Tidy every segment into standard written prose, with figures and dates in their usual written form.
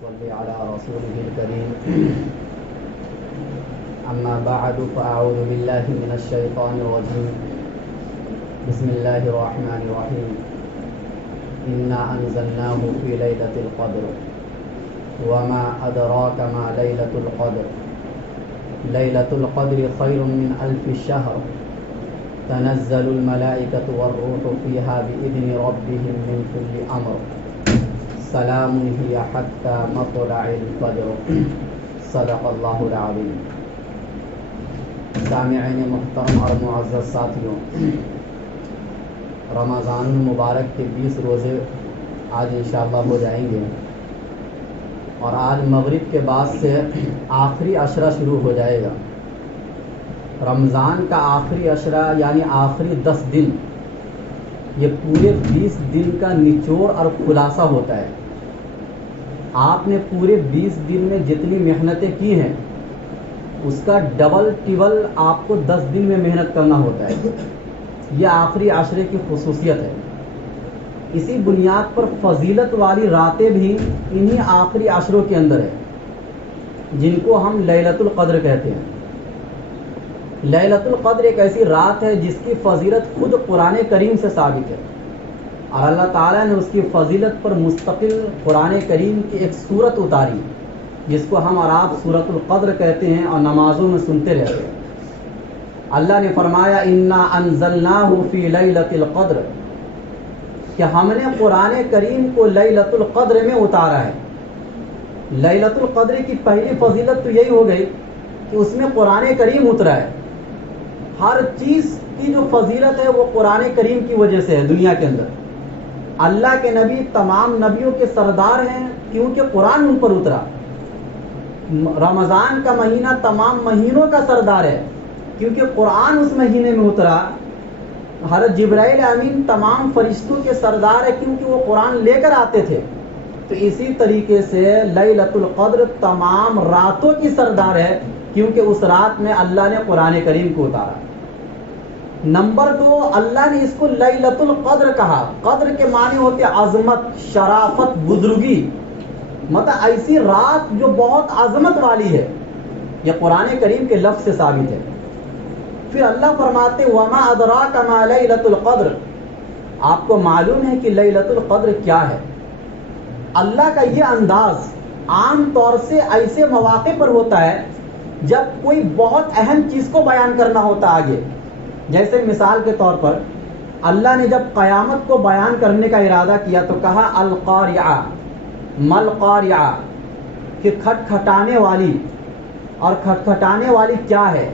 صل على رسوله الكريم أما بعد فأعوذ بالله من الشيطان الرجيم بسم الله الرحمن الرحيم إنا أنزلناه في ليلة القدر وما أدراك ما ليلة القدر ليلة القدر خير من 1000 شهر تنزل الملائكة والروح فيها بإذن ربهم من كل أمر سلام هي حتى مطلع الفجر صدق اللہ العظیم. سامعین محترم اور معزز ساتھیوں، رمضان المبارک کے 20 روزے آج انشاءاللہ ہو جائیں گے اور آج مغرب کے بعد سے آخری عشرہ شروع ہو جائے گا. رمضان کا آخری عشرہ یعنی آخری 10 دن، یہ پورے 20 دن کا نچوڑ اور خلاصہ ہوتا ہے. آپ نے پورے 20 دن میں جتنی محنتیں کی ہیں اس کا ڈبل ٹیبل آپ کو 10 دن میں محنت کرنا ہوتا ہے. یہ آخری عشرے کی خصوصیت ہے. اسی بنیاد پر فضیلت والی راتیں بھی انہی آخری عشروں کے اندر ہے، جن کو ہم لیلۃ القدر کہتے ہیں. لیلۃ القدر ایک ایسی رات ہے جس کی فضیلت خود قرآن کریم سے ثابت ہے، اور اللہ تعالیٰ نے اس کی فضیلت پر مستقل قرآن کریم کی ایک سورت اتاری جس کو ہم اور آپ سورۃ القدر کہتے ہیں اور نمازوں میں سنتے رہتے ہیں. اللہ نے فرمایا انا انزلناہ فی لیلۃ القدر، کہ ہم نے قرآن کریم کو لیلۃ القدر میں اتارا ہے. لیلۃ القدر کی پہلی فضیلت تو یہی ہو گئی کہ اس میں قرآن کریم اترا ہے. ہر چیز کی جو فضیلت ہے وہ قرآن کریم کی وجہ سے ہے. دنیا کے اندر اللہ کے نبی تمام نبیوں کے سردار ہیں کیونکہ قرآن ان پر اترا. رمضان کا مہینہ تمام مہینوں کا سردار ہے کیونکہ قرآن اس مہینے میں اترا. حضرت جبرائیل امین تمام فرشتوں کے سردار ہے کیونکہ وہ قرآن لے کر آتے تھے. تو اسی طریقے سے لیلۃ القدر تمام راتوں کی سردار ہے کیونکہ اس رات میں اللہ نے قرآن کریم کو اتارا. نمبر 2، اللہ نے اس کو لیلۃ القدر کہا. قدر کے معنی ہوتے عظمت، شرافت، بزرگی، مطلب ایسی رات جو بہت عظمت والی ہے. یہ قرآن کریم کے لفظ سے ثابت ہے. پھر اللہ فرماتے وما ادراک ما لیلۃ القدر، آپ کو معلوم ہے کہ لیلۃ القدر کیا ہے. اللہ کا یہ انداز عام طور سے ایسے مواقع پر ہوتا ہے جب کوئی بہت اہم چیز کو بیان کرنا ہوتا آگے. جیسے مثال کے طور پر اللہ نے جب قیامت کو بیان کرنے کا ارادہ کیا تو کہا القاریعہ، مل قاریعہ، کہ کھٹکھٹانے والی. اور کھٹکھٹانے والی کیا ہے،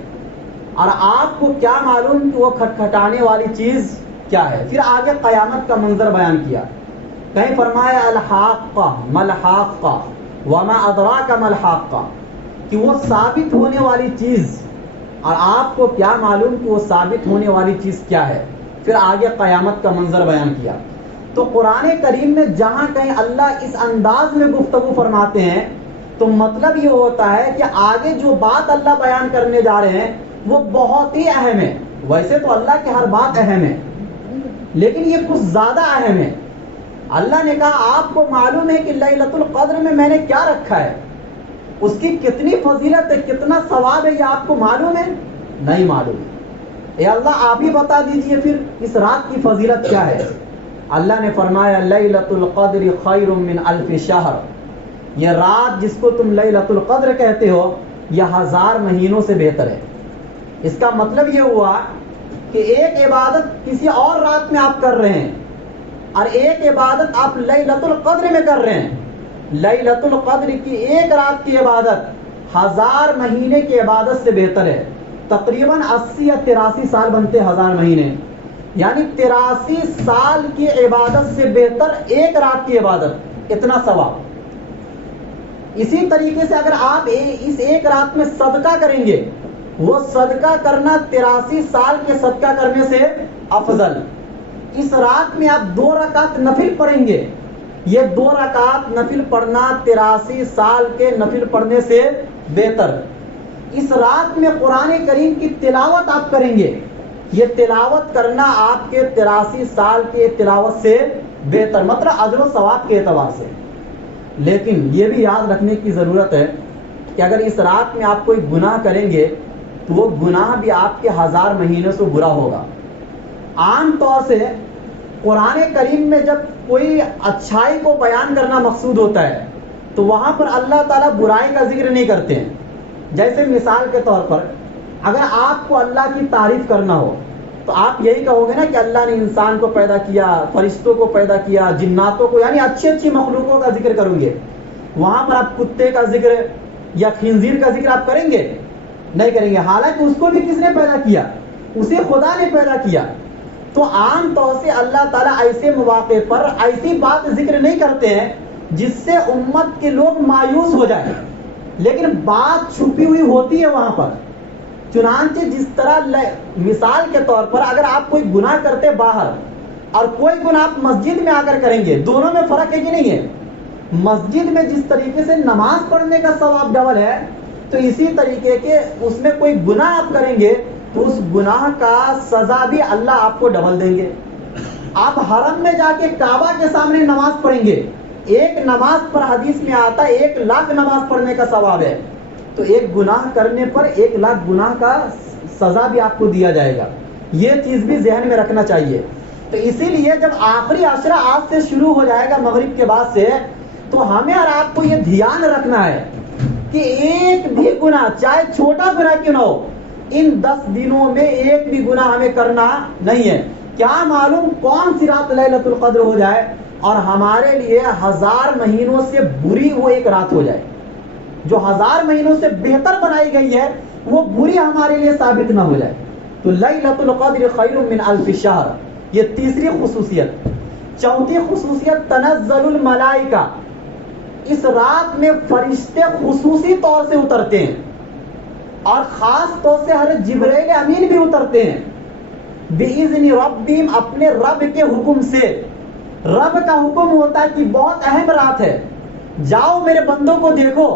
اور آپ کو کیا معلوم کہ وہ کھٹکھٹانے والی چیز کیا ہے. پھر آگے قیامت کا منظر بیان کیا. کہیں فرمایا الحاقہ، مل حاقہ، وما ادراک مل حاقہ، کہ وہ ثابت ہونے والی چیز، اور آپ کو کیا معلوم کہ وہ ثابت ہونے والی چیز کیا ہے. پھر آگے قیامت کا منظر بیان کیا. تو قرآن کریم میں جہاں کہیں اللہ اس انداز میں گفتگو فرماتے ہیں تو مطلب یہ ہوتا ہے کہ آگے جو بات اللہ بیان کرنے جا رہے ہیں وہ بہت ہی اہم ہے. ویسے تو اللہ کی ہر بات اہم ہے لیکن یہ کچھ زیادہ اہم ہے. اللہ نے کہا آپ کو معلوم ہے کہ لیلۃ القدر میں میں نے کیا رکھا ہے، اس کی کتنی فضیلت ہے، کتنا ثواب ہے، یہ آپ کو معلوم ہے؟ نہیں معلوم. اے اللہ آپ ہی بتا دیجئے پھر اس رات کی فضیلت کیا ہے. اللہ نے فرمایا لیلۃ القدر خیر من 1000 شہر، یہ رات جس کو تم لیلۃ القدر کہتے ہو یہ 1000 مہینوں سے بہتر ہے. اس کا مطلب یہ ہوا کہ ایک عبادت کسی اور رات میں آپ کر رہے ہیں اور ایک عبادت آپ لیلۃ القدر میں کر رہے ہیں. لیلۃ القدر کی ایک رات کی عبادت 1000 مہینے کی عبادت سے بہتر ہے. تقریباً 80 یا 83 سال بنتے 1000 مہینے، یعنی 83 سال کی عبادت سے بہتر ایک رات کی عبادت. اتنا ثواب. اسی طریقے سے اگر آپ اس ایک رات میں صدقہ کریں گے وہ صدقہ کرنا 83 سال کے صدقہ کرنے سے افضل. اس رات میں آپ 2 رکعت نفل پڑھیں گے، یہ 2 رکعت نفل پڑھنا 83 سال کے نفل پڑھنے سے بہتر. اس رات میں قرآن کریم کی تلاوت آپ کریں گے، یہ تلاوت کرنا آپ کے 83 سال کے تلاوت سے بہتر، مطلب اجر و ثواب کے اعتبار سے. لیکن یہ بھی یاد رکھنے کی ضرورت ہے کہ اگر اس رات میں آپ کوئی گناہ کریں گے تو وہ گناہ بھی آپ کے 1000 مہینے سے برا ہوگا. عام طور سے قرآن کریم میں جب کوئی اچھائی کو بیان کرنا مقصود ہوتا ہے تو وہاں پر اللہ تعالیٰ برائی کا ذکر نہیں کرتے ہیں. جیسے مثال کے طور پر اگر آپ کو اللہ کی تعریف کرنا ہو تو آپ یہی کہو گے نا کہ اللہ نے انسان کو پیدا کیا، فرشتوں کو پیدا کیا، جناتوں کو، یعنی اچھی اچھی مخلوقوں کا ذکر کریں گے. وہاں پر آپ کتے کا ذکر یا خنزیر کا ذکر آپ کریں گے؟ نہیں کریں گے، حالانکہ اس کو بھی کس نے پیدا کیا؟ اسے خدا نے پیدا کیا. تو عام طور سے اللہ تعالیٰ ایسے مواقع پر ایسی بات ذکر نہیں کرتے ہیں جس سے امت کے لوگ مایوس ہو جائیں، لیکن بات چھپی ہوئی ہوتی ہے وہاں پر. چنانچہ جس طرح مثال کے طور پر اگر آپ کوئی گناہ کرتے باہر اور کوئی گناہ آپ مسجد میں آ کر کریں گے، دونوں میں فرق ہے کہ نہیں ہے؟ مسجد میں جس طریقے سے نماز پڑھنے کا ثواب ڈبل ہے، تو اسی طریقے کے اس میں کوئی گناہ آپ کریں گے تو اس گناہ کا سزا بھی اللہ آپ کو ڈبل دیں گے. آپ حرم میں جا کے کعبہ کے سامنے نماز پڑھیں گے، ایک نماز پر حدیث میں آتا ہے 1,00,000 نماز پڑھنے کا ثواب ہے، تو ایک گناہ کرنے پر 1,00,000 گناہ کا سزا بھی آپ کو دیا جائے گا. یہ چیز بھی ذہن میں رکھنا چاہیے. تو اسی لیے جب آخری عشرہ آج سے شروع ہو جائے گا مغرب کے بعد سے، تو ہمیں اور آپ کو یہ دھیان رکھنا ہے کہ ایک بھی گناہ، چاہے چھوٹا گناہ کیوں نہ ہو، ان 10 دنوں میں ایک بھی گناہ ہمیں کرنا نہیں ہے. کیا معلوم کون سی رات لیلۃ القدر ہو جائے اور ہمارے لیے 1000 مہینوں سے بری وہ ایک رات ہو جائے. جو 1000 مہینوں سے بہتر بنائی گئی ہے وہ بری ہمارے لیے ثابت نہ ہو جائے. تو لیلۃ القدر خیر من الف شہر، یہ تیسری خصوصیت. چوتھی خصوصیت تنزل الملائکہ، اس رات میں فرشتے خصوصی طور سے اترتے ہیں اور خاص طور سے حضرت جبرائیل امین بھی اترتے ہیں. بِإِذْنِ رَبِّهِمْ، اپنے رب کے حکم سے. رب کا حکم ہوتا ہے کہ بہت اہم رات ہے، جاؤ میرے بندوں کو دیکھو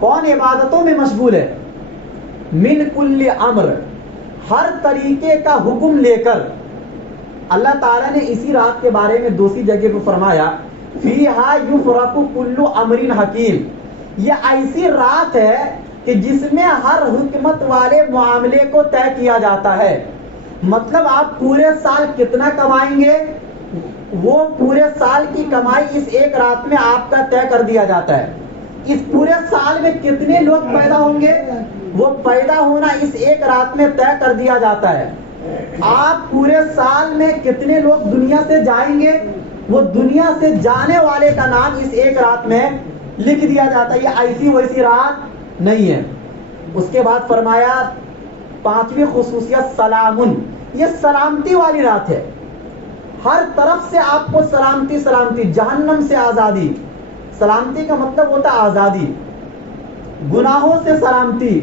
کون عبادتوں میں مشغول ہے. من کل امر، ہر طریقے کا حکم لے کر. اللہ تعالیٰ نے اسی رات کے بارے میں دوسری جگہ پہ فرمایا فیہا یفرق کل امر حکیم، یہ ایسی رات ہے کہ جس میں ہر حکمت والے معاملے کو طے کیا جاتا ہے. مطلب آپ پورے سال کتنا کمائیں گے، وہ پورے سال کی کمائی اس ایک رات میں آپ کا طے کر دیا جاتا ہے. اس پورے سال میں کتنے لوگ پیدا ہوں گے، وہ پیدا ہونا اس ایک رات میں طے کر دیا جاتا ہے. آپ پورے سال میں کتنے لوگ دنیا سے جائیں گے، وہ دنیا سے جانے والے کا نام اس ایک رات میں لکھ دیا جاتا ہے. یہ ایسی ویسی رات نہیں ہے. اس کے بعد فرمایا پانچویں خصوصیت سلامن، یہ سلامتی والی رات ہے. ہر طرف سے آپ کو سلامتی سلامتی، جہنم سے آزادی. سلامتی کا مطلب ہوتا ہے آزادی، گناہوں سے سلامتی،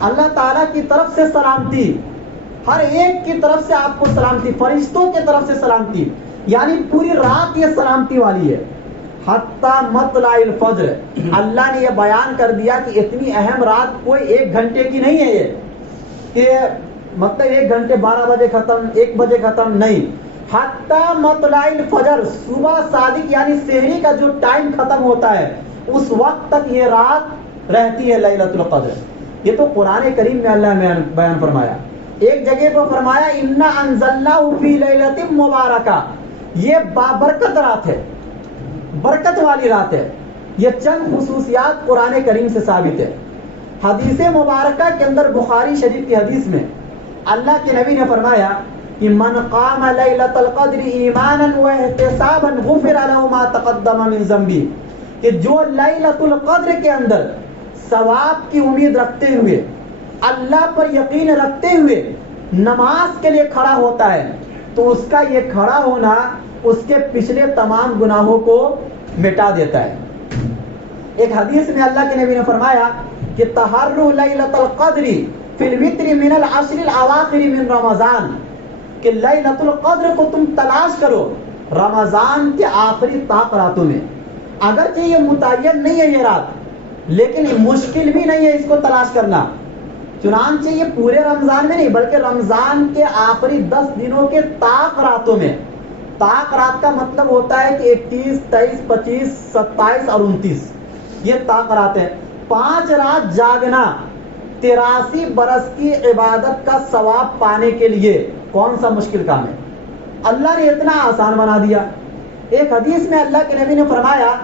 اللہ تعالیٰ کی طرف سے سلامتی، ہر ایک کی طرف سے آپ کو سلامتی، فرشتوں کی طرف سے سلامتی. یعنی پوری رات یہ سلامتی والی ہے. حتیٰ مطلع الفجر، اللہ نے یہ بیان کر دیا کہ اتنی اہم رات کوئی 1 گھنٹے کی نہیں ہے، یہ کہ مطلب 1 گھنٹے 12 بجے ختم، 1 بجے ختم، نہیں. حتیٰ مطلع الفجر، صبح صادق یعنی سحری کا جو ٹائم ختم ہوتا ہے اس وقت تک یہ رات رہتی ہے لیلۃ القدر. یہ تو قرآن کریم میں اللہ نے بیان فرمایا. ایک جگہ پر فرمایا انا انزلناہ فی لیلۃ مبارکہ، یہ بابرکت رات ہے، برکت والی رات ہے. یہ چند خصوصیات قرآن کریم سے ثابت ہے. حدیث مبارکہ کے اندر بخاری شریف کی حدیث میں اللہ کے نبی نے فرمایا کہ من قام لیلۃ القدر ایمانا واحتسابا غفر له ما تقدم من ذنبه، کہ جو لیلۃ القدر کے اندر ثواب کی امید رکھتے ہوئے، اللہ پر یقین رکھتے ہوئے نماز کے لیے کھڑا ہوتا ہے تو اس کا یہ کھڑا ہونا اس کے پچھلے تمام گناہوں کو مٹا دیتا ہے. ایک حدیث میں اللہ کے نبی نے فرمایا کہ تحروا لیلۃ القدر فی الوتر من العشر الاواخر من رمضان، کہ لیلۃ القدر کو تم تلاش کرو رمضان کے آخری طاق راتوں میں. اگرچہ یہ متعین نہیں ہے یہ رات، لیکن مشکل بھی نہیں ہے اس کو تلاش کرنا. چنانچہ یہ پورے رمضان میں نہیں بلکہ رمضان کے آخری 10 دنوں کے طاق راتوں میں طاق رات کا مطلب ہوتا ہے کہ 21, 23, 25, 27 اور 29 یہ طاق رات ہے. 5 رات جاگنا 83 برس کی عبادت کا ثواب پانے کے لیے کون سا مشکل کام ہے؟ اللہ نے اتنا آسان بنا دیا. ایک حدیث میں اللہ کے نبی نے فرمایا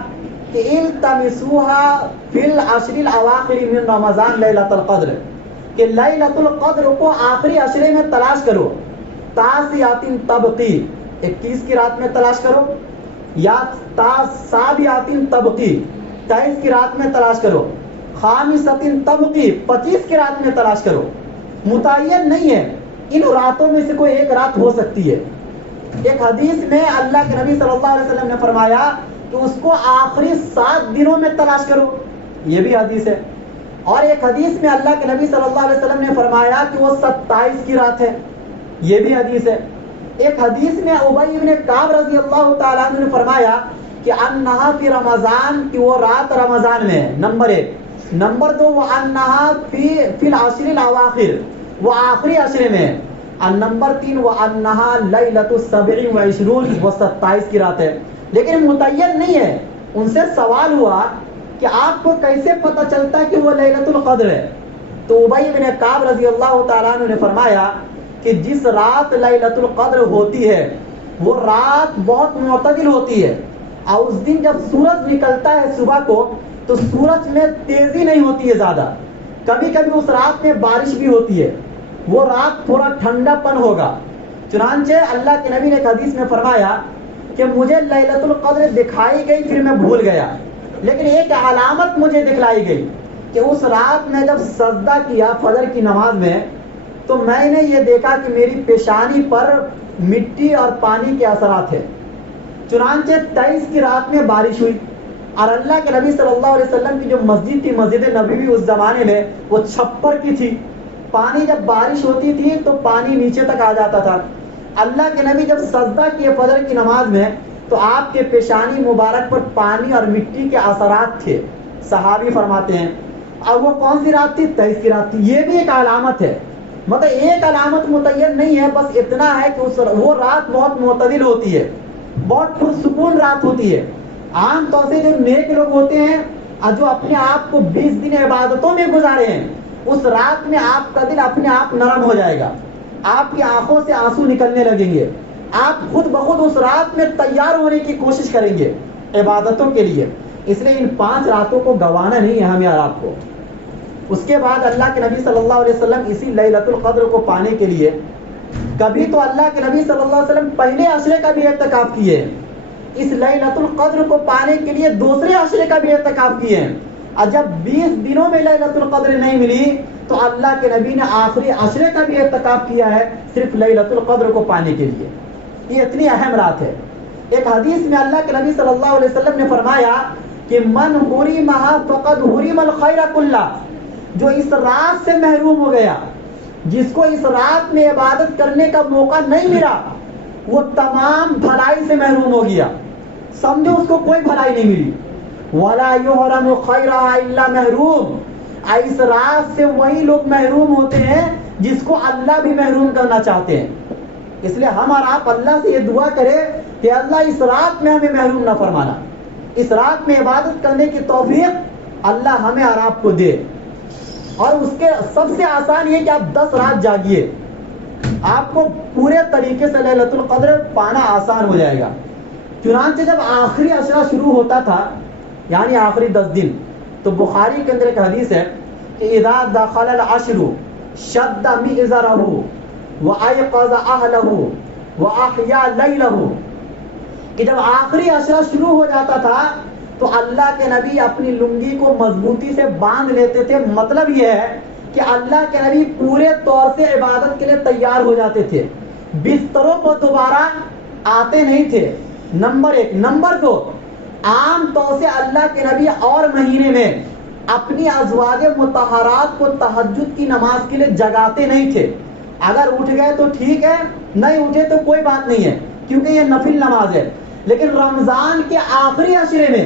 کہ التمسوها فی العشر الاواخر من رمضان لیلۃ القدر، کہ لیلۃ القدر کو آخری عشرے میں تلاش کرو. تاسعۃ تبقی 21 کی رات میں تلاش کرو، یا سابعۃ تبقی 23 کی رات میں تلاش کرو، خامسۃ تبقی 25 کی رات میں تلاش کرو. متعین نہیں ہے، ان راتوں میں سے کوئی ایک رات ہو سکتی ہے. ایک حدیث میں اللہ کے نبی صلی اللہ علیہ وسلم نے فرمایا کہ اس کو آخری 7 دنوں میں تلاش کرو، یہ بھی حدیث ہے. اور ایک حدیث میں اللہ کے نبی صلی اللہ علیہ وسلم نے فرمایا کہ وہ 27 کی رات ہے، یہ بھی حدیث ہے. ایک حدیث میں ابی بن کعب رضی اللہ تعالیٰ عنہ نے فرمایا کہ انہا فی رمضان، کہ وہ رات رمضان میں ہے، نمبر 1. نمبر 2 وہ انہا فی العشر الاواخر، وہ آخری عشرے میں ہے. اور نمبر 3 وہ انہا لیلۃ السبع وعشرون، وہ 27 کی رات ہے. لیکن متعین نہیں ہے. ان سے سوال ہوا کہ آپ کو کیسے پتہ چلتا ہے کہ وہ لیلۃ القدر ہے؟ تو ابی بن کعب رضی اللہ تعالیٰ عنہ نے فرمایا کہ جس رات لیلۃ القدر ہوتی ہے وہ رات بہت معتدل ہوتی ہے، اور اس دن جب سورج نکلتا ہے صبح کو تو سورج میں تیزی نہیں ہوتی ہے زیادہ. کبھی کبھی اس رات میں بارش بھی ہوتی ہے، وہ رات تھوڑا ٹھنڈا پن ہوگا. چنانچہ اللہ کے نبی نے ایک حدیث میں فرمایا کہ مجھے لیلۃ القدر دکھائی گئی، پھر میں بھول گیا، لیکن ایک علامت مجھے دکھلائی گئی کہ اس رات میں جب سجدہ کیا فجر کی نماز میں تو میں نے یہ دیکھا کہ میری پیشانی پر مٹی اور پانی کے اثرات ہیں. چنانچہ 23 کی رات میں بارش ہوئی، اور اللہ کے نبی صلی اللہ علیہ وسلم کی جو مسجد تھی مسجد نبوی اس زمانے میں وہ چھپر کی تھی. پانی جب بارش ہوتی تھی تو پانی نیچے تک آ جاتا تھا. اللہ کے نبی جب سجدہ کیے فجر کی نماز میں تو آپ کے پیشانی مبارک پر پانی اور مٹی کے اثرات تھے. صحابی فرماتے ہیں اور وہ کون سی رات تھی؟ 23 کی رات تھی. یہ بھی ایک علامت ہے، مطلب ایک علامت متعین نہیں ہے، بس اتنا ہے کہ وہ رات بہت معتدل ہوتی ہے، بہت پرسکون رات ہوتی ہے. عام طور سے جو نیک لوگ ہوتے ہیں اور جو اپنے آپ کو 20 دن عبادتوں میں گزارے ہیں، اس رات میں آپ کا دل اپنے آپ نرم ہو جائے گا، آپ کی آنکھوں سے آنسو نکلنے لگیں گے، آپ خود بخود اس رات میں تیار ہونے کی کوشش کریں گے عبادتوں کے لیے. اس لیے ان 5 راتوں کو گنوانا نہیں ہے ہمیں اور آپ کو. اس کے بعد اللہ کے نبی صلی اللہ علیہ وسلم اسی لیلۃ القدر کو پانے کے لیے کبھی تو اللہ کے نبی صلی اللہ علیہ وسلم پہلے عشرے کا بھی اعتکاف کیے، اس لیلۃ القدر کو پانے کے لیے دوسرے عشرے کا بھی اعتکاف کیے. اور جب 20 دنوں میں لیلۃ القدر نہیں ملی تو اللہ کے نبی نے آخری عشرے کا بھی اعتکاف کیا ہے صرف لیلۃ القدر کو پانے کے لیے. یہ اتنی اہم رات ہے. ایک حدیث میں اللہ کے نبی صلی اللہ علیہ وسلم نے فرمایا کہ من حرمھا فقد حرم الخیر کلہ، جو اس رات سے محروم ہو گیا، جس کو اس رات میں عبادت کرنے کا موقع نہیں ملا، وہ تمام بھلائی سے محروم ہو گیا. سمجھو اس کو کوئی بھلائی نہیں ملی. وَلَا يُحْرَمُ خَيْرَهَا إِلَّا محروم. اس رات سے وہی لوگ محروم ہوتے ہیں جس کو اللہ بھی محروم کرنا چاہتے ہیں. اس لیے ہم اور آپ اللہ سے یہ دعا کرے کہ اللہ اس رات میں ہمیں محروم نہ فرمانا، اس رات میں عبادت کرنے کی توفیق اللہ ہمیں اور آپ کو دے. اور اس کے سب سے آسان یہ کہ آپ 10 رات جاگیے، آپ کو پورے طریقے سے لیلۃ القدر پانا آسان ہو جائے گا. چنانچہ جب آخری عشرہ شروع ہوتا تھا، یعنی آخری 10 دن، تو بخاری کے اندر ایک حدیث ہے کہ اذا دخل العشر شد مئزرہ وایقظ اہلہ واحیا لیلہ، کہ جب آخری عشرہ شروع ہو جاتا تھا تو اللہ کے نبی اپنی لنگی کو مضبوطی سے باندھ لیتے تھے. مطلب یہ ہے کہ اللہ کے نبی پورے طور سے عبادت کے لیے تیار ہو جاتے تھے، بستروں پر دوبارہ آتے نہیں تھے. نمبر 1. نمبر 2، عام طور سے اللہ کے نبی اور مہینے میں اپنی ازواج مطہرات کو تہجد کی نماز کے لیے جگاتے نہیں تھے. اگر اٹھ گئے تو ٹھیک ہے، نہیں اٹھے تو کوئی بات نہیں ہے کیونکہ یہ نفل نماز ہے. لیکن رمضان کے آخری عشرے میں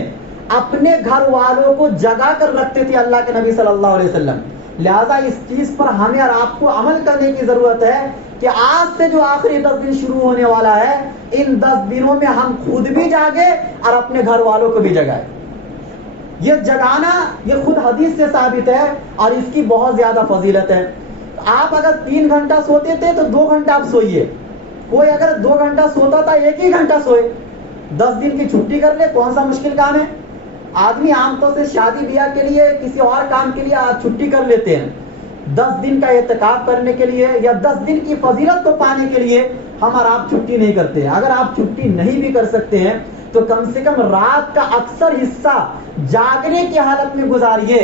اپنے گھر والوں کو جگا کر رکھتے تھے اللہ کے نبی صلی اللہ علیہ وسلم. لہذا اس چیز پر ہمیں اور آپ کو عمل کرنے کی ضرورت ہے کہ کہ آج سے جو آخری 10 دن شروع ہونے والا ہے، ان 10 دنوں میں ہم خود بھی جاگے اور اپنے گھر والوں کو بھی جگائے۔ یہ جگانا یہ خود حدیث سے ثابت ہے اور اس کی بہت زیادہ فضیلت ہے۔ آپ اگر 3 گھنٹہ سوتے تھے تو 2 گھنٹہ آپ سوئیے، کوئی اگر 2 گھنٹہ سوتا تھا 1 ہی گھنٹہ سوئے، 10 دن کی چھٹی کر لے، کون سا مشکل کام ہے؟ آدمی عام طور سے شادی بیاہ کے لیے کسی اور کام کے لیے چھٹی کر لیتے ہیں، 10 دن کا اعتکاف کرنے کے لیے یا 10 دن کی فضیلت کو پانے کے لیے ہم اور آپ چھٹی نہیں کرتے۔ اگر آپ چھٹی نہیں بھی کر سکتے ہیں تو کم سے کم رات کا اکثر حصہ جاگنے کی حالت میں گزاریے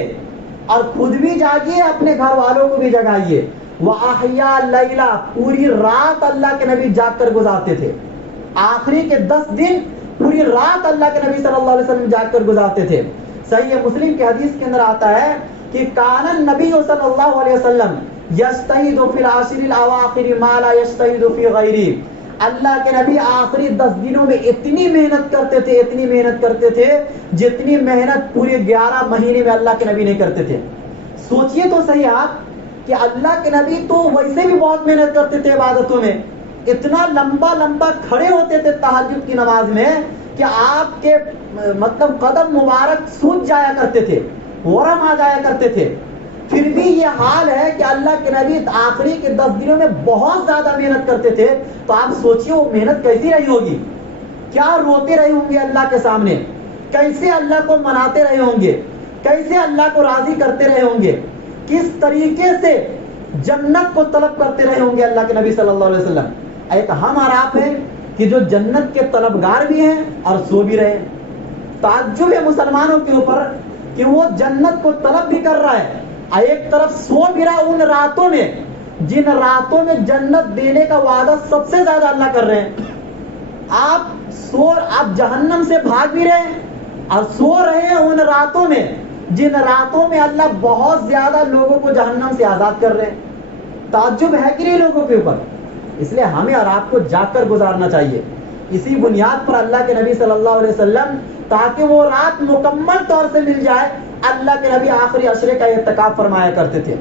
اور خود بھی جاگیے، اپنے گھر والوں کو بھی جگائیے۔ وَأَحْيَا اللَّيْلَ، پوری رات اللہ کے نبی جاگ کر گزارتے تھے۔ آخری کے 10 دن پوری رات اللہ کے نبی صلی اللہ علیہ وسلم جاگ کر گزارتے تھے۔ صحیح مسلم کی حدیث کے اندر آتا ہے کہ کان النبی صلی اللہ علیہ وسلم یجتہد فی العشر الاواخر ما لا یجتہد فی غیرہ، اللہ کے نبی آخری 10 دنوں میں اتنی محنت کرتے تھے جتنی محنت پورے 11 مہینے میں اللہ کے نبی نہیں کرتے تھے۔ سوچئے تو صحیح آپ کہ اللہ کے نبی تو ویسے بھی بہت محنت کرتے تھے عبادتوں میں، اتنا لمبا کھڑے ہوتے تھے تہجد کی نماز میں کہ آپ کے مطلب قدم مبارک سوج جایا کرتے تھے، ورم آ جایا کرتے تھے، پھر بھی یہ حال ہے کہ اللہ کے نبی آخری کے 10 دنوں میں بہت زیادہ محنت کرتے تھے۔ تو آپ سوچئے وہ محنت کیسی رہی ہوگی، کیا روتے رہے ہوں گے اللہ کے سامنے، کیسے اللہ کو مناتے رہے ہوں گے، کیسے اللہ کو راضی کرتے رہے ہوں گے، کس طریقے سے جنت کو طلب کرتے رہے ہوں گے اللہ کے نبی صلی اللہ علیہ وسلم۔ ایک ہم اور آپ ہیں کہ جو جنت کے طلبگار بھی ہیں اور سو بھی رہے ہیں۔ تعجب ہے مسلمانوں کے اوپر کہ وہ جنت کو طلب بھی کر رہا ہے اور ایک طرف سو بھی رہا ان راتوں میں جن راتوں میں جنت دینے کا وعدہ سب سے زیادہ اللہ کر رہے ہیں۔ آپ جہنم سے بھاگ بھی رہے ہیں اور سو رہے ہیں ان راتوں میں جن راتوں میں اللہ بہت زیادہ لوگوں کو جہنم سے آزاد کر رہے ہیں۔ تعجب ہے کہ نہیں لوگوں کے اوپر؟ اس لیے ہمیں اور آپ کو جاگ کر گزارنا چاہیے۔ اسی بنیاد پر اللہ کے نبی صلی اللہ علیہ وسلم تاکہ وہ رات مکمل طور سے مل جائے، اللہ کے نبی آخری عشرے کا اعتکاف فرمایا کرتے تھے،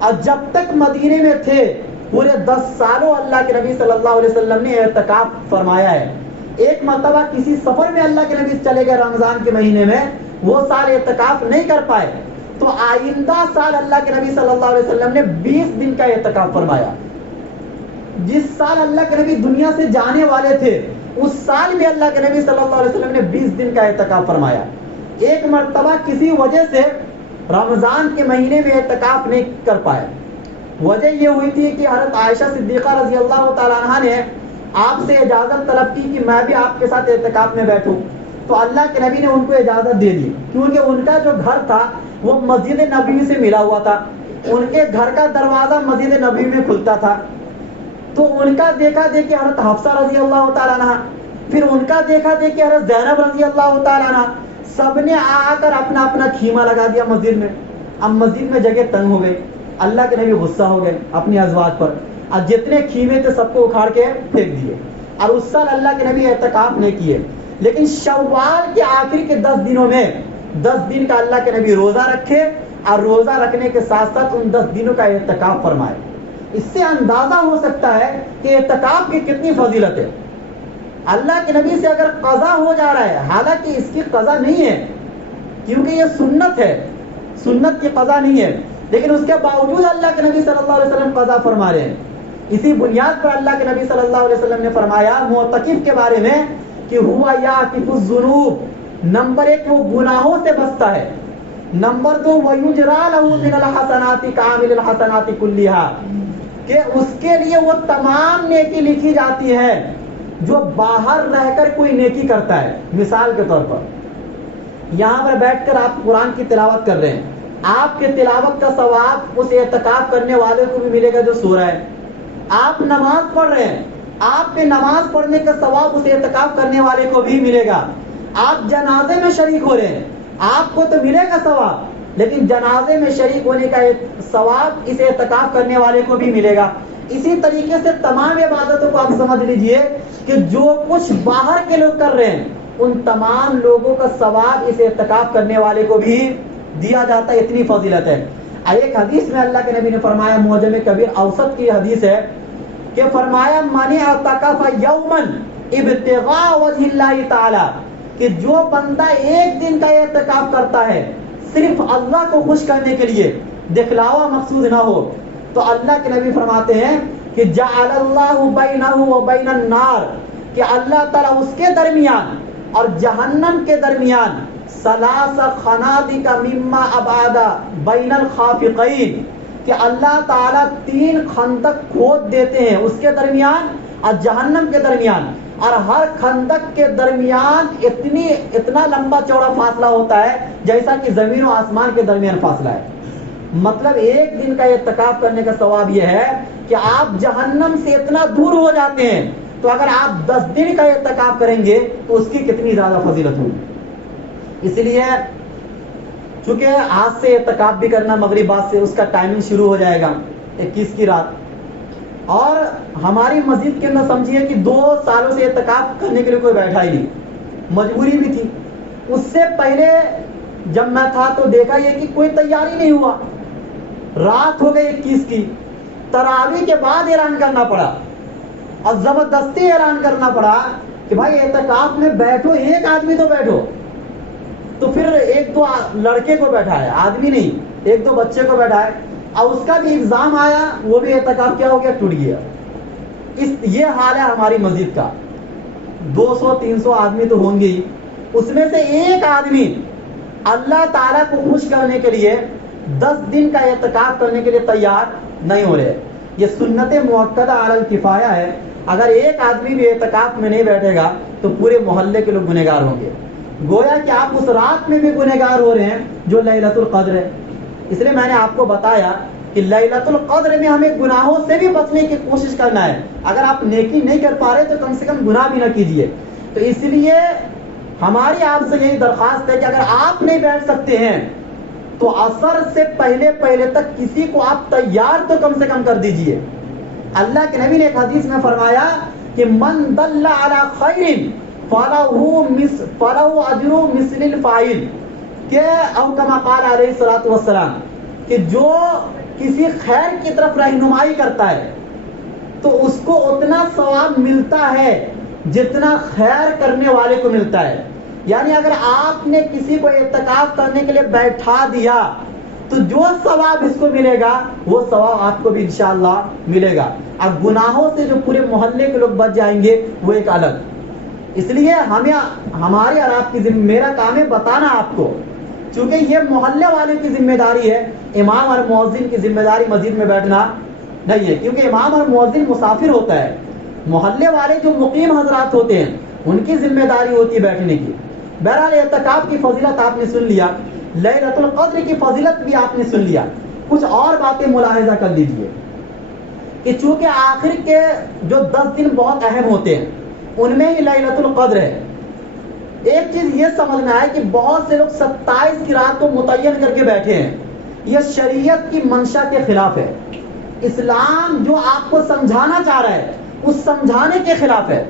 اور جب تک مدینے میں تھے پورے 10 سالوں اللہ کے نبی صلی اللہ علیہ وسلم نے اعتکاف فرمایا ہے۔ ایک مرتبہ کسی سفر میں اللہ کے نبی چلے گئے رمضان کے مہینے میں، وہ سال اعتکاف نہیں کر پائے، تو آئندہ سال اللہ کے نبی صلی اللہ علیہ وسلم نے 20 دن کا اعتکاف فرمایا۔ جس سال اللہ کے نبی دنیا سے جانے والے تھے اس سال بھی اللہ کے نبی صلی اللہ علیہ وسلم نے 20 دن کا اعتکاف فرمایا۔ ایک مرتبہ کسی وجہ سے رمضان کے مہینے میں اعتکاف نہیں کر پائے، وجہ یہ ہوئی تھی کہ حضرت عائشہ صدیقہ رضی اللہ تعالیٰ عنہ نے آپ سے اجازت طلب کی کہ میں بھی آپ کے ساتھ اعتکاف میں بیٹھوں، تو اللہ کے نبی نے ان کو اجازت دے دی، کیونکہ ان کا جو گھر تھا وہ مسجد نبوی سے ملا ہوا تھا، ان کے گھر کا دروازہ مسجد نبوی میں کھلتا تھا۔ تو ان کا دیکھا دیکھی حضرت حفصہ رضی اللہ تعالیٰ عنہ، پھر ان کا دیکھا دیکھی حضرت زینب رضی اللہ تعالیٰ عنہ، سب نے آ کر اپنا اپنا خیمہ لگا دیا مسجد میں۔ اب مسجد میں جگہ تنگ ہو گئی، اللہ کے نبی غصہ ہو گئے اپنی ازواج پر، اور جتنے خیمے تھے سب کو اکھاڑ کے پھینک دیے، اور اس سال اللہ کے نبی اعتکاف نہیں کیے۔ لیکن شوال کے آخری کے 10 دنوں میں 10 دن کا اللہ کے نبی روزہ رکھے، اور روزہ رکھنے کے ساتھ ساتھ ان 10 دنوں کا اعتکاف فرمائے۔ اس سے اندازہ ہو سکتا ہے کہ اعتکاف کی کتنی فضیلت ہے۔ اللہ کے نبی سے اگر قضا ہو جا رہا ہے، حالانکہ اس کی قضا نہیں ہے کیونکہ یہ سنت ہے، سنت کی قضا نہیں ہے، لیکن اس کے باوجود اللہ کے نبی صلی اللہ علیہ وسلم قضا فرما رہے ہیں۔ اسی بنیاد پر اللہ کے نبی صلی اللہ علیہ وسلم نے فرمایا معتکف کے بارے میں کہ ہوا یعکف الذنوب، نمبر 1 وہ گناہوں سے بچتا ہے، نمبر 2 وَيُجْرَى لَهُ مِنَ الْحَسَنَاتِ كَعَامِلِ الْحَسَنَاتِ كُلِّهَا، کہ اس کے لیے وہ تمام نیکی لکھی جاتی ہے جو باہر رہ کر کوئی نیکی کرتا ہے۔ مثال کے طور پر یہاں پر بیٹھ کر آپ قرآن کی تلاوت کر رہے ہیں، آپ کے تلاوت کا ثواب اس اعتکاف کرنے والے کو بھی ملے گا جو سو رہا ہے۔ آپ نماز پڑھ رہے ہیں، آپ کے نماز پڑھنے کا ثواب اس اعتکاف کرنے والے کو بھی ملے گا۔ آپ جنازے میں شریک ہو رہے ہیں، آپ کو تو ملے گا ثواب، لیکن جنازے میں شریک ہونے کا ایک ثواب اس اعتکاف کرنے والے کو بھی ملے گا۔ اسی طریقے سے تمام عبادتوں کو آپ سمجھ لیجئے کہ جو کچھ باہر کے لوگ کر رہے ہیں ان تمام لوگوں کا ثواب اس اعتکاف کرنے والے کو بھی دیا جاتا ہے، اتنی فضیلت ہے۔ ایک حدیث میں اللہ کے نبی نے فرمایا، معجم کبیر اوسط کی حدیث ہے کہ فرمایا من اعتکف یومن ابتغاء وجہ اللہ تعالی، کہ جو بندہ ایک دن کا اعتکاف کرتا ہے صرف اللہ کو خوش کرنے کے لیے، دکھلاوا مقصود نہ ہو، تو اللہ کے نبی فرماتے ہیں کہ جعل اللہ بینہ و بین النار، کہ اللہ تعالیٰ اس کے درمیان اور جہنم کے درمیان ثلاث خنادق مما ابعد بین الخافقین، کہ اللہ تعالیٰ 3 خندق کھود دیتے ہیں اس کے درمیان اور جہنم کے درمیان، اور ہر خندق کے درمیان اتنا لمبا چوڑا فاصلہ ہوتا ہے جیسا کہ زمین و آسمان کے درمیان فاصلہ ہے۔ مطلب ایک دن کا اعتکاف کرنے کا ثواب یہ ہے کہ آپ جہنم سے اتنا دور ہو جاتے ہیں، تو اگر آپ 10 دن کا اعتکاف کریں گے تو اس کی کتنی زیادہ فضیلت ہوگی۔ اس لیے چونکہ آج سے اعتکاف بھی کرنا مغرب بعد سے، اس کا ٹائمنگ شروع ہو جائے گا 21 کی رات، اور ہماری مسجد کے اندر سمجھیے کہ 2 سالوں سے اعتکاف کرنے کے لیے کوئی بیٹھا ہی نہیں، مجبوری بھی تھی۔ اس سے پہلے جب میں تھا تو دیکھا یہ کہ کوئی تیاری نہیں ہوا، رات ہو گئی 21 کی، تراویح کے بعد اعلان کرنا پڑا اور زبردستی اعلان کرنا پڑا کہ بھائی اعتکاف میں بیٹھو، ایک آدمی تو بیٹھو۔ تو پھر 1-2 لڑکے کو بیٹھا ہے، آدمی نہیں، 1-2 بچے کو بیٹھا ہے، اور اس کا بھی ایگزام آیا، وہ بھی اعتکاف کیا ہو گیا، ٹوٹ گیا۔ یہ حال ہے ہماری مسجد کا، 200-300 آدمی تو ہوں گے ہی، اس میں سے ایک آدمی اللہ تعالیٰ کو خوش کرنے کے لیے 10 دن کا اعتکاف کرنے کے لیے تیار نہیں ہو رہے۔ یہ سنت مؤکدہ علی الکفایہ ہے، اگر ایک آدمی بھی اعتکاف میں نہیں بیٹھے گا تو پورے محلے کے لوگ گنہگار ہوں گے، گویا کہ آپ اس رات میں بھی گنہگار ہو رہے ہیں جو لیلۃ القدر ہے۔ اس لیے میں نے آپ کو بتایا کہ لیلۃ القدر میں ہمیں گناہوں سے بھی بچنے کی کوشش کرنا ہے، اگر آپ نیکی نہیں کر پا رہے تو کم سے کم گناہ بھی نہ کیجیے۔ تو اس لیے ہماری آپ سے یہی درخواست ہے کہ اگر آپ نہیں بیٹھ سکتے ہیں تو عصر سے پہلے تک کسی کو آپ تیار تو کم سے کم کر دیجئے۔ اللہ کے نبی نے ایک حدیث میں فرمایا کہ من دل علی خیر فلہ اجر مثل الفاعل، کہ او کما قال علیہ الصلوۃ والسلام، کہ جو کسی خیر کی طرف رہنمائی کرتا ہے تو اس کو اتنا ثواب ملتا ہے جتنا خیر کرنے والے کو ملتا ہے۔ یعنی اگر آپ نے کسی کو اعتکاف کرنے کے لیے بیٹھا دیا تو جو ثواب اس کو ملے گا وہ ثواب آپ کو بھی انشاءاللہ ملے گا، اب گناہوں سے جو پورے محلے کے لوگ بچ جائیں گے وہ ایک الگ۔ اس لیے ہماری اور آپ کی میرا کام ہے بتانا آپ کو، چونکہ یہ محلے والے کی ذمہ داری ہے، امام اور مؤذن کی ذمہ داری مسجد میں بیٹھنا نہیں ہے، کیونکہ امام اور مؤذن مسافر ہوتا ہے، محلے والے جو مقیم حضرات ہوتے ہیں ان کی ذمہ داری ہوتی ہے بیٹھنے کی۔ بہرحال اعتکاف کی فضیلت آپ نے سن لیا، لیلۃ القدر کی فضیلت بھی آپ نے سن لیا، کچھ اور باتیں ملاحظہ کر لیجئے کہ چونکہ آخر کے جو 10 دن بہت اہم ہوتے ہیں ان میں ہی لیلۃ القدر ہے۔ ایک چیز یہ سمجھنا ہے کہ بہت سے لوگ 27 کی رات کو متعین کر کے بیٹھے ہیں، یہ شریعت کی منشا کے خلاف ہے، اسلام جو آپ کو سمجھانا چاہ رہا ہے اس سمجھانے کے خلاف ہے۔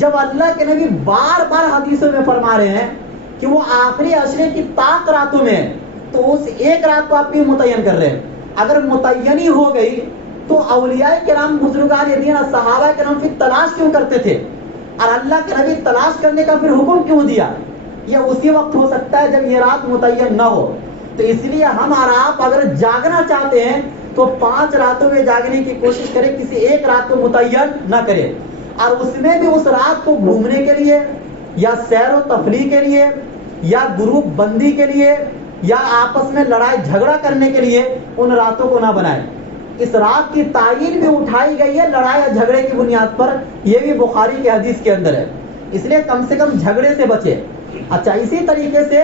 جب اللہ کے نبی بار بار حدیثوں میں فرما رہے ہیں کہ وہ آخری عشرے کی طاق راتوں میں، تو اس ایک رات کو آپ بھی متعین کر رہے ہیں۔ اگر متعینی ہو گئی تو اولیاء کرام بزرگان دین اور صحابہ کرام پھر تلاش کیوں کرتے تھے، اور اللہ کے نبی تلاش کرنے کا پھر حکم کیوں دیا؟ یہ اسی وقت ہو سکتا ہے جب یہ رات متعین نہ ہو۔ تو اس لیے ہم اور آپ اگر جاگنا چاہتے ہیں تو 5 راتوں میں جاگنے کی کوشش کریں، کسی ایک رات کو متعین نہ کریں، اور اس میں بھی اس رات کو گھومنے کے لیے یا سیر و تفریح کے لیے یا گروپ بندی کے لیے یا آپس میں لڑائی جھگڑا کرنے کے لیے ان راتوں کو نہ بنائیں۔ اس رات کی تعین بھی اٹھائی گئی ہے لڑائی اور جھگڑے کی بنیاد پر، یہ بھی بخاری کے حدیث کے اندر ہے، اس لیے کم سے کم جھگڑے سے بچے۔ اچھا، اسی طریقے سے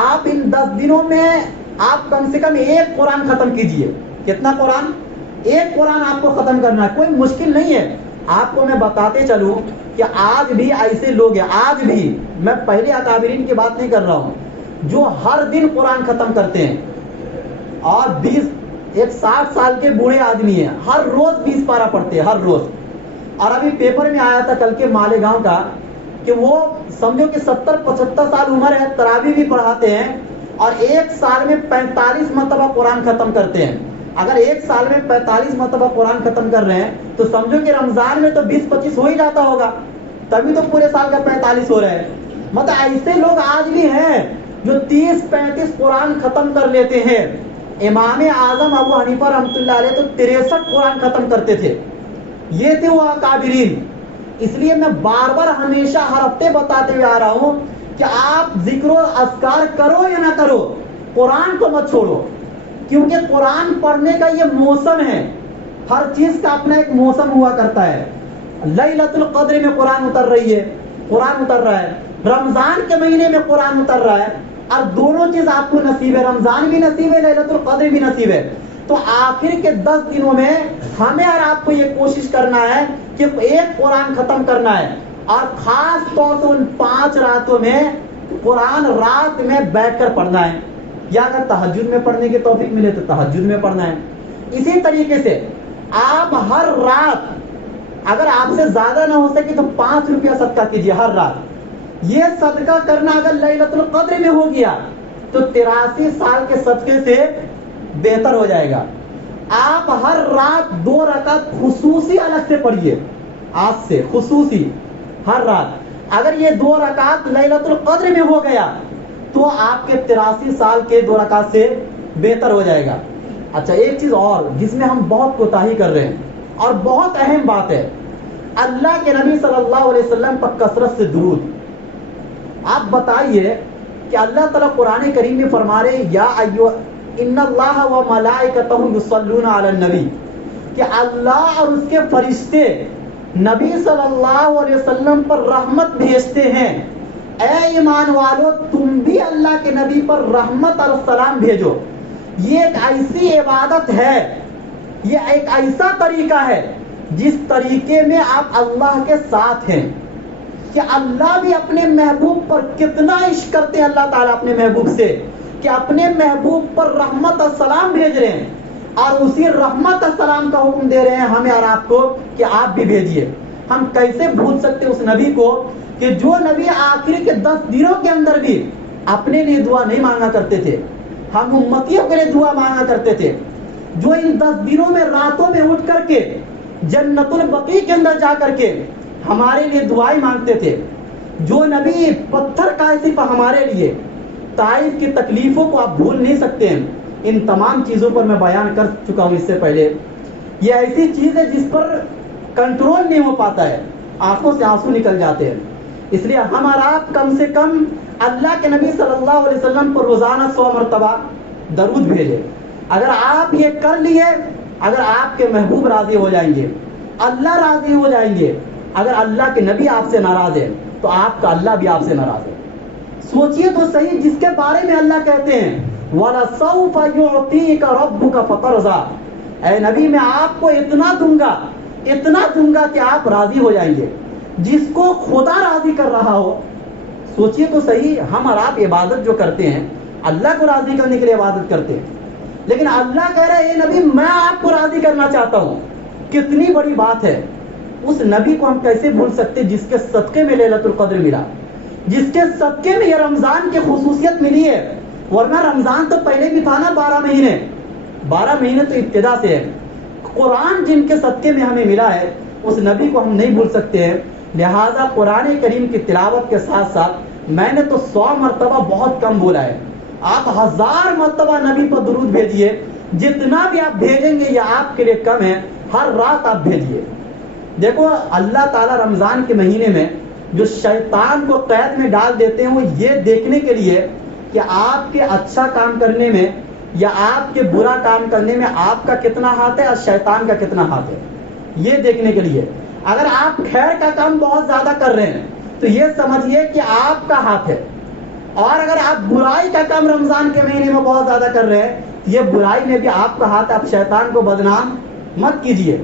آپ ان 10 دنوں میں آپ کم سے کم ایک قرآن ختم کیجئے۔ کتنا قرآن؟ ایک قرآن آپ کو ختم کرنا ہے، کوئی مشکل نہیں ہے۔ آپ کو میں بتاتے چلوں کہ آج بھی ایسے لوگ ہیں، آج بھی، میں پہلے اکابرین کی بات نہیں کر رہا ہوں، جو ہر دن قرآن ختم کرتے ہیں، اور 60 سال کے بوڑھے آدمی ہیں، ہر روز 20 پارہ پڑھتے ہیں، ہر روز۔ اور ابھی پیپر میں آیا تھا کل کے مالیگاؤں کا کہ وہ سمجھو کہ 70-75 سال عمر ہے، تراویح بھی پڑھاتے ہیں، اور ایک سال میں 45 مرتبہ قرآن ختم کرتے ہیں۔ اگر ایک سال میں 45 مرتبہ قرآن ختم کر رہے ہیں تو سمجھو کہ رمضان میں تو 20-25 ہو ہی جاتا ہوگا، تبھی تو پورے سال کا 45 ہو رہے ہیں۔ مطلب ایسے لوگ آج بھی ہیں جو 30-35 قرآن ختم کر لیتے ہیں۔ امام اعظم ابو حنیفہ رحمۃ اللہ علیہ تو 63 قرآن ختم کرتے تھے۔ یہ تھے وہ اکابرین۔ اس لیے میں بار بار ہمیشہ ہر ہفتے بتاتے ہوئے آ رہا ہوں کہ آپ ذکر و اذکار کرو یا نہ کرو، قرآن کو مت چھوڑو، کیونکہ قرآن پڑھنے کا یہ موسم ہے۔ ہر چیز کا اپنا ایک موسم ہوا کرتا ہے۔ لیلۃ القدر میں قرآن اتر رہی ہے، قرآن اتر رہا ہے، رمضان کے مہینے میں قرآن اتر رہا ہے، اور دونوں چیز آپ کو نصیب ہے، رمضان بھی نصیب ہے، لیلۃ القدر بھی نصیب ہے۔ تو آخر کے 10 دنوں میں ہمیں اور آپ کو یہ کوشش کرنا ہے کہ ایک قرآن ختم کرنا ہے، اور خاص طور سے ان 5 راتوں میں قرآن رات میں بیٹھ کر پڑھنا ہے، یا اگر تہجد میں پڑھنے کی توفیق ملے تو تہجد میں پڑھنا ہے۔ اسی طریقے سے آپ ہر رات، اگر آپ سے زیادہ نہ ہو سکے تو 5 روپیہ صدقہ کیجیے ہر رات۔ یہ صدقہ کرنا اگر لیلۃ القدر میں ہو گیا تو 83 سال کے صدقے سے بہتر ہو جائے گا۔ آپ ہر رات 2 رکعت خصوصی الگ سے پڑھیے، آج سے خصوصی ہر رات۔ اگر یہ 2 رکعت لیلۃ القدر میں ہو گیا تو آپ کے 83 سال کے 2 رکعت سے بہتر ہو جائے گا۔ اچھا، ایک چیز اور جس میں ہم بہت کوتاہی کر رہے ہیں اور بہت اہم بات ہے، اللہ کے نبی صلی اللہ علیہ وسلم پر کثرت سے درود۔ آپ بتائیے کہ اللہ تعالیٰ قرآن کریم میں فرما رہے یا ایو ان اللہ و ملائکتہ یصلون علی النبی، کہ اللہ اور اس کے فرشتے نبی صلی اللہ علیہ وسلم پر رحمت بھیجتے ہیں۔ اے ایمان والو، تم بھی اللہ کے نبی پر رحمت اور سلام بھیجو۔ یہ ایک ایسی عبادت ہے، یہ ایک ایسا طریقہ ہے جس طریقے میں آپ اللہ کے ساتھ ہیں، کہ اللہ بھی اپنے محبوب پر کتنا عشق کرتے ہیں اللہ تعالیٰ اپنے محبوب سے، کہ اپنے محبوب پر رحمت اور سلام بھیج رہے ہیں، اور اسی رحمت اور سلام کا حکم دے رہے ہیں ہمیں اور آپ کو کہ آپ بھی بھیجیے۔ ہم کیسے بھول سکتے اس نبی کو کہ جو نبی آخر کے 10 دنوں کے اندر بھی اپنے لیے دعا نہیں مانگا کرتے تھے، ہم امتیوں کے لیے دعا مانگا کرتے تھے، جو ان 10 دنوں میں راتوں میں اٹھ کر کے جنت البقیع کے اندر جا کر کے ہمارے لیے دعائیں مانگتے تھے، جو نبی پتھر کاشف ہمارے لیے، طائف کی تکلیفوں کو آپ بھول نہیں سکتے ہیں۔ ان تمام چیزوں پر میں بیان کر چکا ہوں اس سے پہلے۔ یہ ایسی چیز ہے جس پر کنٹرول نہیں ہو پاتا ہے، آنکھوں سے آنسو نکل جاتے ہیں۔ اس لیے ہم اور آپ کم سے کم اللہ کے نبی صلی اللہ علیہ وسلم پر روزانہ 100 مرتبہ درود بھیجے۔ اگر آپ یہ کر لیے، اگر آپ کے محبوب راضی ہو جائیں گے، اللہ راضی ہو جائیں گے۔ اگر اللہ کے نبی آپ سے ناراض ہے تو آپ کا اللہ بھی آپ سے ناراض ہے۔ سوچئے تو صحیح، جس کے بارے میں اللہ کہتے ہیں وَلَسَوْفَ يُعْطِيكَ رَبُّكَ فَتَرْضَىٰ، اے نبی میں آپ کو اتنا دوں گا کہ آپ راضی ہو جائیں گے۔ جس کو خدا راضی کر رہا ہو، سوچئے تو صحیح، ہم اور آپ عبادت جو کرتے ہیں اللہ کو راضی کرنے کے لیے عبادت کرتے ہیں، لیکن اللہ کہہ رہا ہے اے نبی میں آپ کو راضی کرنا چاہتا ہوں۔ کتنی بڑی بات ہے۔ اس نبی کو ہم کیسے بھول سکتے جس کے صدقے میں لیلۃ القدر ملا، جس کے صدقے میں یہ رمضان کی خصوصیت ملی ہے۔ ورنہ رمضان تو پہلے بھی تھا نا، 12 مہینے تو ابتدا سے ہے۔ قرآن جن کے صدقے میں ہمیں ملا ہے اس نبی کو ہم نہیں بھول سکتے ہیں۔ لہٰذا قرآن کریم کی تلاوت کے ساتھ ساتھ میں نے تو 100 مرتبہ بہت کم بولا ہے، آپ 1000 مرتبہ نبی پر درود بھیجیے۔ جتنا بھی آپ بھیجیں گے یہ آپ کے لیے کم ہے، ہر رات آپ بھیجیے۔ دیکھو اللہ تعالیٰ رمضان کے مہینے میں جو شیطان کو قید میں ڈال دیتے ہیں وہ یہ دیکھنے کے لیے کہ آپ کے اچھا کام کرنے میں یا آپ کے برا کام کرنے میں آپ کا کتنا ہاتھ ہے اور شیطان کا کتنا ہاتھ ہے، یہ دیکھنے کے لیے۔ اگر آپ خیر کا کام بہت زیادہ کر رہے ہیں تو یہ سمجھیے کہ آپ کا ہاتھ ہے، اور اگر آپ برائی کا کام رمضان کے مہینے میں بہت زیادہ کر رہے ہیں یہ برائی میں بھی آپ کا ہاتھ ہے۔ آپ شیطان کو بدنام مت کیجیے۔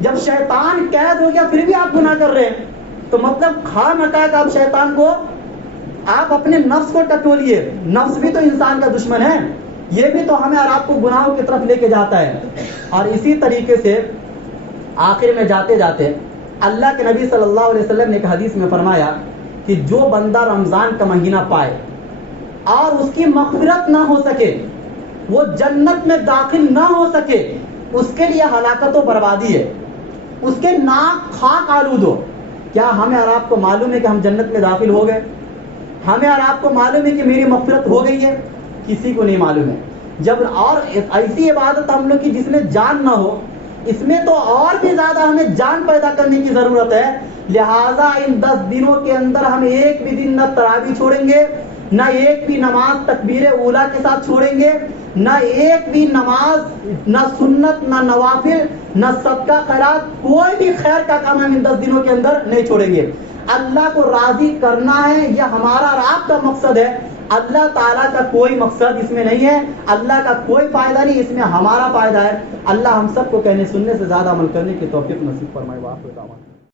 جب شیطان قید ہو گیا پھر بھی آپ گناہ کر رہے ہیں تو مطلب خواہ مخواہ آپ شیطان کو، آپ اپنے نفس کو ٹٹولیے۔ نفس بھی تو انسان کا دشمن ہے، یہ بھی تو ہمیں اور آپ کو گناہوں کی طرف لے کے جاتا ہے۔ اور اسی طریقے سے آخر میں جاتے جاتے اللہ کے نبی صلی اللہ علیہ وسلم نے ایک حدیث میں فرمایا کہ جو بندہ رمضان کا مہینہ پائے اور اس کی مغفرت نہ ہو سکے، وہ جنت میں داخل نہ ہو سکے، اس کے لیے ہلاکت و بربادی ہے، اس کے ناک خاک آلود ہو۔ کیا ہمیں اور آپ کو معلوم ہے کہ ہم جنت میں داخل ہو گئے؟ ہمیں اور آپ کو معلوم ہے کہ میری مغفرت ہو گئی ہے؟ کسی کو نہیں معلوم ہے۔ جب اور ایسی عبادت ہم لوگ کی جس میں جان نہ ہو، اس میں تو اور بھی زیادہ ہمیں جان پیدا کرنے کی ضرورت ہے۔ لہٰذا ان 10 دنوں کے اندر ہم ایک بھی دن نہ تراویح چھوڑیں گے، نہ ایک بھی نماز تکبیر اولیٰ کے ساتھ چھوڑیں گے، نہ ایک بھی نماز، نہ سنت، نہ نوافل، نہ صدقہ خیرات، کوئی بھی خیر کا کام ہم ان 10 دنوں کے اندر نہیں چھوڑیں گے۔ اللہ کو راضی کرنا ہے، یہ ہمارا اور آپ کا مقصد ہے۔ اللہ تعالیٰ کا کوئی مقصد اس میں نہیں ہے، اللہ کا کوئی فائدہ نہیں، اس میں ہمارا فائدہ ہے۔ اللہ ہم سب کو کہنے سننے سے زیادہ عمل کرنے کی توفیق نصیب فرمائے۔ وآخر دعوانا